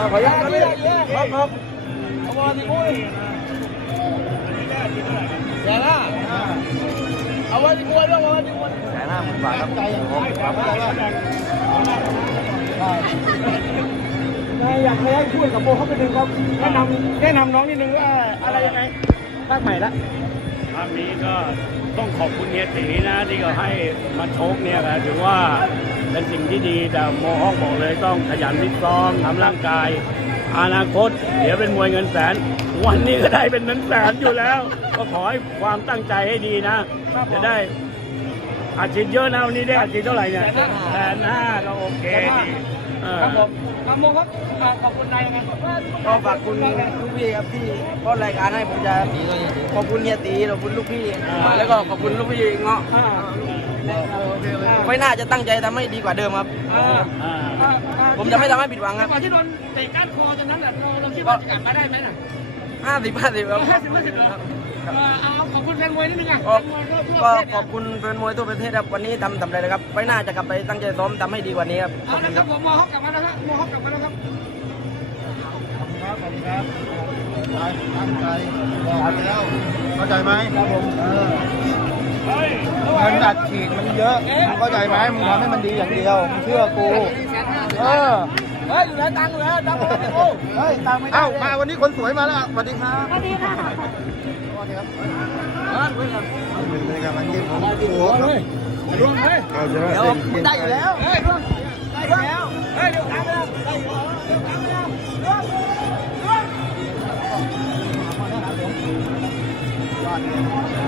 ขออนุญาตครับพี่ครับครับเอามาสิคุยแย่ละเอาไว้ที่คุยด้วยเอาไว้ที่คุยแย่ละหมื่นบาทครับผมครับนายอยากให้พูดกับโบเขาไปหนึ่งครับแนะนำแนะนำน้องนิดนึงว่าอะไรยังไงภาคใหม่ละ รั้งนี้ก็ต้องขอบคุณเฮียตีนะที่ก็ให้มาชกเนี่ยนะถือว่าเป็นสิ่งที่ดีแต่โมฮอกบอกเลยต้องขยันฟิตซ้อมทำร่างกาย อนาคต เดี๋ยวเป็นมวยเงินแสน วันนี้ก็ได้เป็นเงินแสนอยู่แล้ว ก็ขอให้ความตั้งใจให้ดีนะ จะได้ อาชีพเยอะนะวันนี้ได้อาชีพเท่าไหร่เนี่ยแสนห้าก็โอเคดีเออครับผมครับโมครับอ่าขอบคุณนายยังไงก็ฝากคุณลูกพี่ครับที่ป้อนรายการให้ผมจะขอบคุณเฮียตีขอบคุณลูกพี่แล้วก็ขอบคุณลูกพี่เงาะไม่น่าจะตั้งใจทำให้ดีกว่าเดิมครับอ่าผมจะไม่ทำให้ผิดหวังครับก่อนที่โดนเตะก้านคอจนนั้นแหละเราเราคิดว่าจะกลับมาได้ไหมน่ะห้าสิบห้าสิบครับห้าสิบห้าสิบเหรอ เออเอาขอบคุณแฟนมวยนิดนึงอะก็แฟนมวยทั่วทั่วก็ประเทศขอบคุณแฟนมวยทั่วประเทศครับวันนี้ทำทำได้เลยครับไปหน้าจะกลับไปตั้งใจซ้อมทำให้ดีกว่านี้ครับขเอาอบคุละณคครัรับบผมมอฮอกกลับมาแล้วครับมอฮอกกลับมาแล้วครับ ครับสวัสดีครับตั้งใจบอกแล้ว เข้าใจไหมครับผมเออเงินอัดฉีดมันเยอะมึงเข้าใจไหมมึงทำให้มันดีอย่างเดียวมึงเชื่อกู เออ เฮ้ยอยู่ไหนตังค์อยู่ไหนตังค์มอ้กูเฮ้ยตังค์ไม่ได้เอ้ามาวันนี้คนสวยมาแล้วสวัสดีครับสวัสดีค่ะสวัสดีครับเป็นรายการที่ผมโอ้โหร่วมเฮ้ยเดี๋ยวได้อยู่แล้วเฮ้ยร่วมได้อยู่แล้วเฮ้ยเดี๋ยวตังค์แล้วได้อยู่แล้วเดี๋ยวตังค์แล้วร่วมร่วมยอ